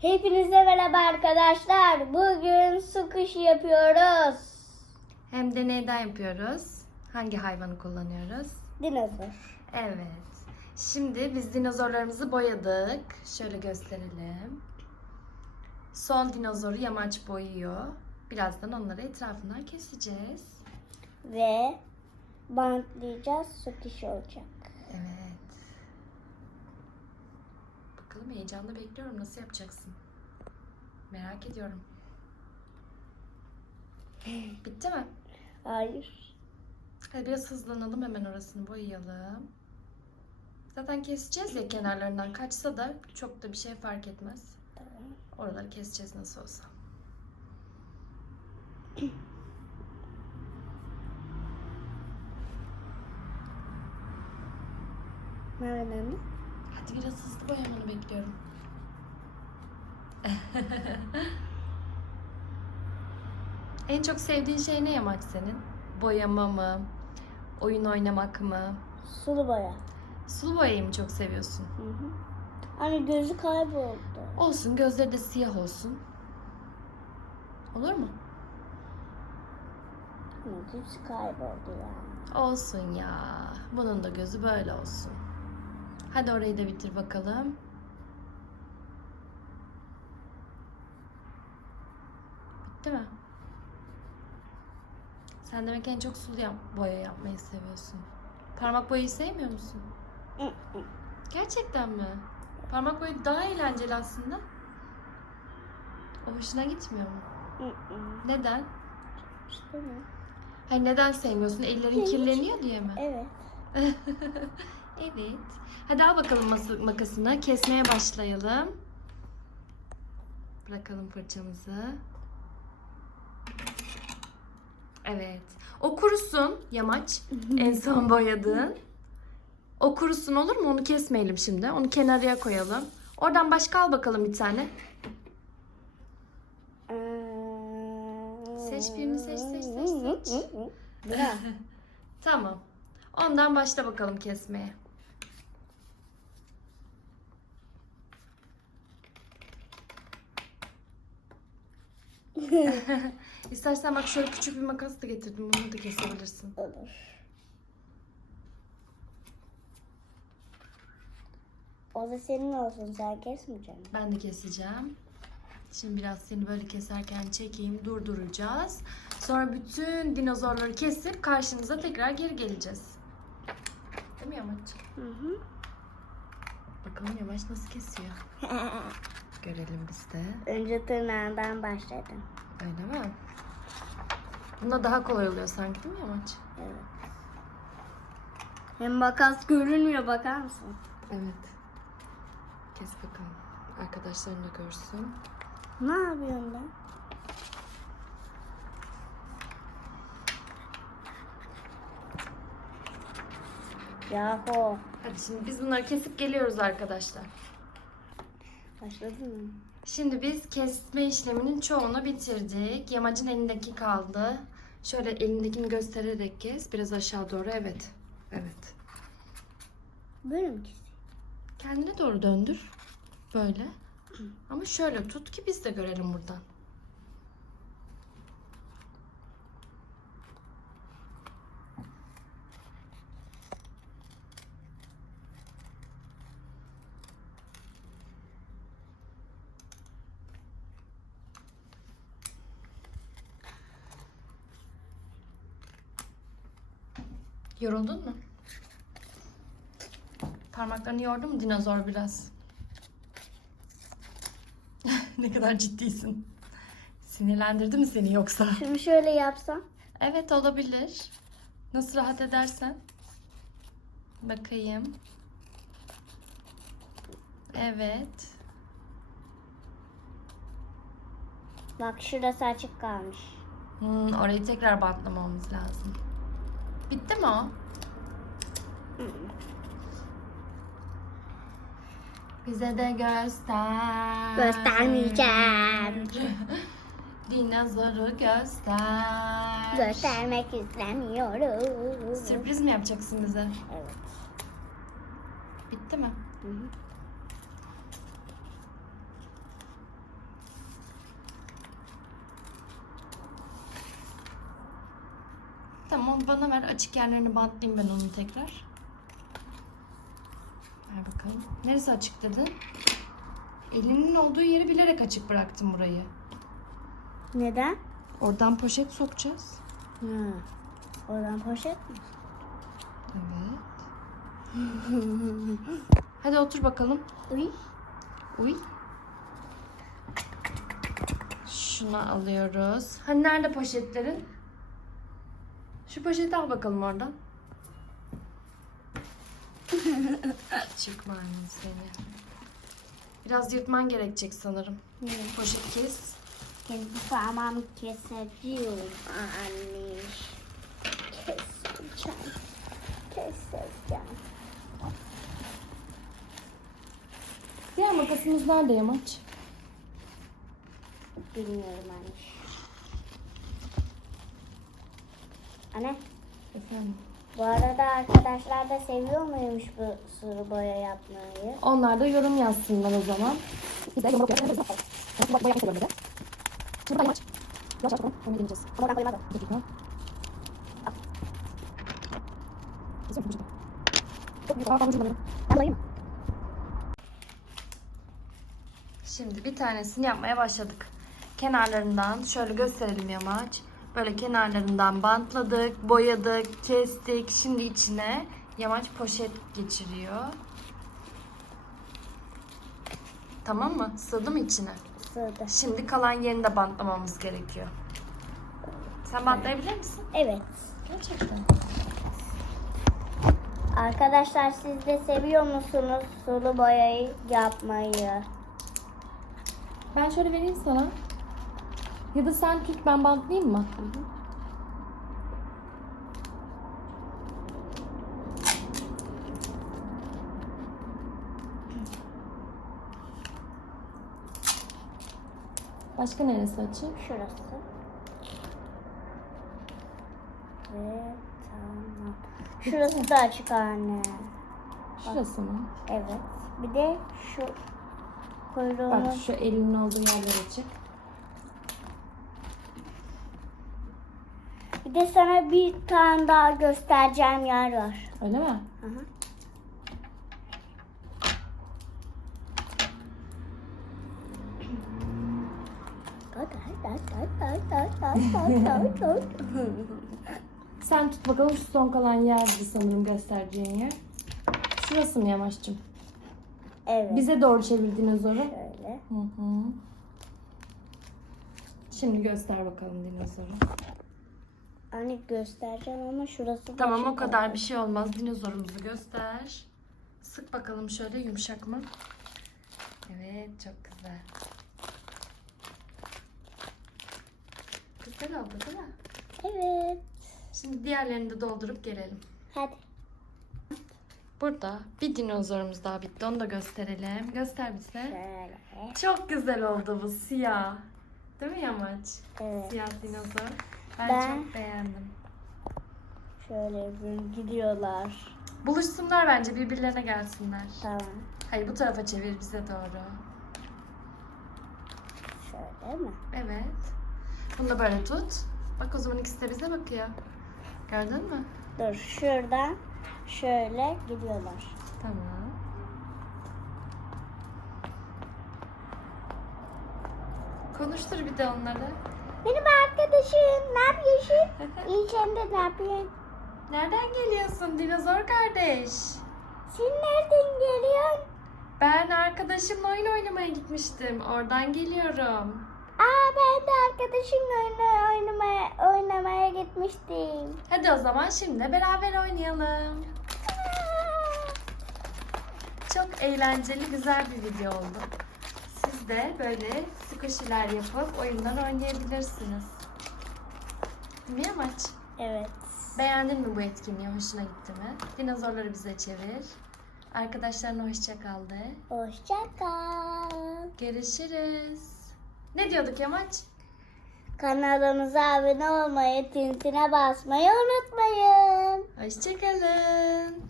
Hepinize merhaba arkadaşlar. Bugün su kuşu yapıyoruz. Hem de neyden yapıyoruz? Hangi hayvanı kullanıyoruz? Dinozor. Evet. Şimdi biz dinozorlarımızı boyadık. Şöyle gösterelim. Sol dinozoru yamaç boyuyor. Birazdan onları etrafından keseceğiz. Ve bantlayacağız. Su kuşu olacak. Evet. Bakalım heyecanla bekliyorum. Nasıl yapacaksın? Merak ediyorum. Bitti mi? Hayır. Hadi biraz hızlanalım hemen orasını boyayalım. Zaten keseceğiz ya kenarlarından kaçsa da çok da bir şey fark etmez. Tamam. Oraları keseceğiz nasıl olsa. Nereden? Hadi biraz hızlı boyamanı bekliyorum. en çok sevdiğin şey ne Yamaç senin? Boyama mı? Oyun oynamak mı? Sulu boya. Sulu boyayı mı çok seviyorsun? Hı hı. Hani gözü kayboldu. Olsun gözleri de siyah olsun. Olur mu? Gözü kayboldu ya. Olsun ya. Bunun da gözü böyle olsun. Hadi orayı da bitir bakalım. Bitti mi? Sen demek en çok sulu yap boya yapmayı seviyorsun. Parmak boyayı sevmiyor musun? Gerçekten mi? Parmak boyayı daha eğlenceli aslında. O hoşuna gitmiyor mu? Neden? İşte? Hayır neden sevmiyorsun? Ellerin kirleniyor diye mi? Evet. evet. Hadi al bakalım makasını. Kesmeye başlayalım. Bırakalım fırçamızı. Evet. O kurusun yamaç. en son boyadığın. O kurusun olur mu? Onu kesmeyelim şimdi. Onu kenarıya koyalım. Oradan başka al bakalım bir tane. Seç birini, seç, seç, seç, seç. Bırak. Tamam. Ondan başla bakalım kesmeye. İstersen bak şöyle küçük bir makas da getirdim. Bunu da kesebilirsin. Olur. O da senin olsun. Sen kesmeyeceksin. Ben de keseceğim. Şimdi biraz seni böyle keserken çekeyim, durduracağız. Sonra bütün dinozorları kesip karşınıza tekrar geri geleceğiz. Değil mi Yamaç? Hı hı. Bakalım Yamaç nasıl kesiyor. Görelim biz de. Önce tırnağından başladım. Öyle mi? Bunda daha kolay oluyor sanki değil mi Yamaç? Evet. Hem makas görünmüyor bakar mısın? Evet. Kes bakalım. Arkadaşların da görsün. Ne yapıyorsun ben? Yahu. Hadi şimdi biz bunları kesip geliyoruz arkadaşlar. Başladın mı? Şimdi biz kesme işleminin çoğunu bitirdik. Yamacın elindeki kaldı. Şöyle elindekini göstererek kes. Biraz aşağı doğru. Evet. Evet. Böyle mi keseyim? Kendine doğru döndür. Böyle. Ama şöyle tut ki biz de görelim buradan. Yoruldun mu? Parmaklarını yordu mu dinozor biraz? ne kadar ciddisin. Sinirlendirdi mi seni yoksa? Şimdi şöyle yapsam. Evet olabilir. Nasıl rahat edersen. Bakayım. Evet. Bak şurası açık kalmış. Hmm, orayı tekrar bantlamamız lazım. Bitti mi o? Bize de göster. Göstermeyeceğim. Dinozoru göster. Göstermek istemiyorum. Sürpriz mi yapacaksın bize? Evet. Bitti mi? Hı hı. Tamam onu bana ver. Açık yerlerini bantlayayım ben onu tekrar. Ver bakalım. Neresi açık dedi? Elinin olduğu yeri bilerek açık bıraktım burayı. Neden? Oradan poşet sokacağız. Hı. Oradan poşet mi? Evet. Hadi otur bakalım. Uy. Uy. Şunu alıyoruz. Hani nerede poşetlerin? Şu poşeti al bakalım oradan. Çık maymun seni. Biraz yırtman gerekecek sanırım. Hı. Poşet kes. Kendi parmağımı kesebiliyorum anne. Keseceğim. Keseceğim. Diğer makasımız nerede Yamaç? Bilmiyorum anne. Anne Efendim. bu arada arkadaşlar da seviyor muymuş bu sulu boya yapmayı? Onlar da yorum yazsınlar o zaman. Bir de yorum yapabiliriz. Bak bayağı. Şimdi Yamaç. Yavaş yavaş bakalım. Onu deneyeceğiz. Ama ben koymadım. Bir dakika. Çok büyük. Aa. Ben koyayım mı? Şimdi bir tanesini yapmaya başladık. Kenarlarından şöyle gösterelim yamaç. Böyle kenarlarından bantladık, boyadık, kestik. Şimdi içine yamaç poşet geçiriyor. Tamam mı? Sığdı mı içine? Sığdı. Şimdi kalan yerini de bantlamamız gerekiyor. Sen bantlayabilir misin? Evet. Gerçekten. Arkadaşlar siz de seviyor musunuz sulu boyayı yapmayı? Ben şöyle vereyim sana. Ya da sen tut ben bantlayayım mı? Başka neresi açık? Şurası. Ve tamam. Şurası da açık anne. Şurası mı? Evet. Bir de şu kuyruğunu. Bak şu elinin olduğu yerler açık. Bir de sana bir tane daha göstereceğim yer var. Öyle mi? Hı hı. Sen tut bakalım şu son kalan yerdi sanırım göstereceğin yer. Şurası mı Yamaç'cığım? evet. Bize doğru çevir dinozoru. Şöyle. Hı hı. Şimdi göster bakalım dinozoru. Hani göstereceğim ama şurası Tamam o kadar bir şey olmaz. Dinozorumuzu göster. Sık bakalım şöyle yumuşak mı? Evet çok güzel. Güzel oldu değil mi? Evet. Şimdi diğerlerini de doldurup gelelim. Hadi. Burada bir dinozorumuz daha bitti. Onu da gösterelim. Göster bize. Şöyle. Çok güzel oldu bu siyah. Değil mi Yamaç? Evet. Siyah dinozor. Ben, Ben- çok beğendim. Şöyle bir gidiyorlar. Buluşsunlar bence birbirlerine gelsinler. Tamam. Hayır bu tarafa çevir bize doğru. Şöyle mi? Evet. Bunu da böyle tut. Bak o zaman ikisi de bize bakıyor. Gördün mü? Dur şuradan şöyle gidiyorlar. Tamam. Konuştur bir de onları. Benim arkadaşım ne yapıyorsun? İyi sen de ne yapıyorsun? Nereden geliyorsun dinozor kardeş? Sen nereden geliyorsun? Ben arkadaşımla oyun oynamaya gitmiştim. Oradan geliyorum. Aa ben de arkadaşımla oyun oynamaya, oynamaya gitmiştim. Hadi o zaman şimdi beraber oynayalım. Çok eğlenceli, güzel bir video oldu. Siz de böyle squishy'ler yapıp oyunlar oynayabilirsiniz. Değil mi Yamaç? Evet. Beğendin mi bu etkinliği? Hoşuna gitti mi? Dinozorları bize çevir. Arkadaşlarına hoşça kal de. Hoşça kal. Görüşürüz. Ne diyorduk Yamaç? Kanalımıza abone olmayı, tintine basmayı unutmayın. Hoşça kalın.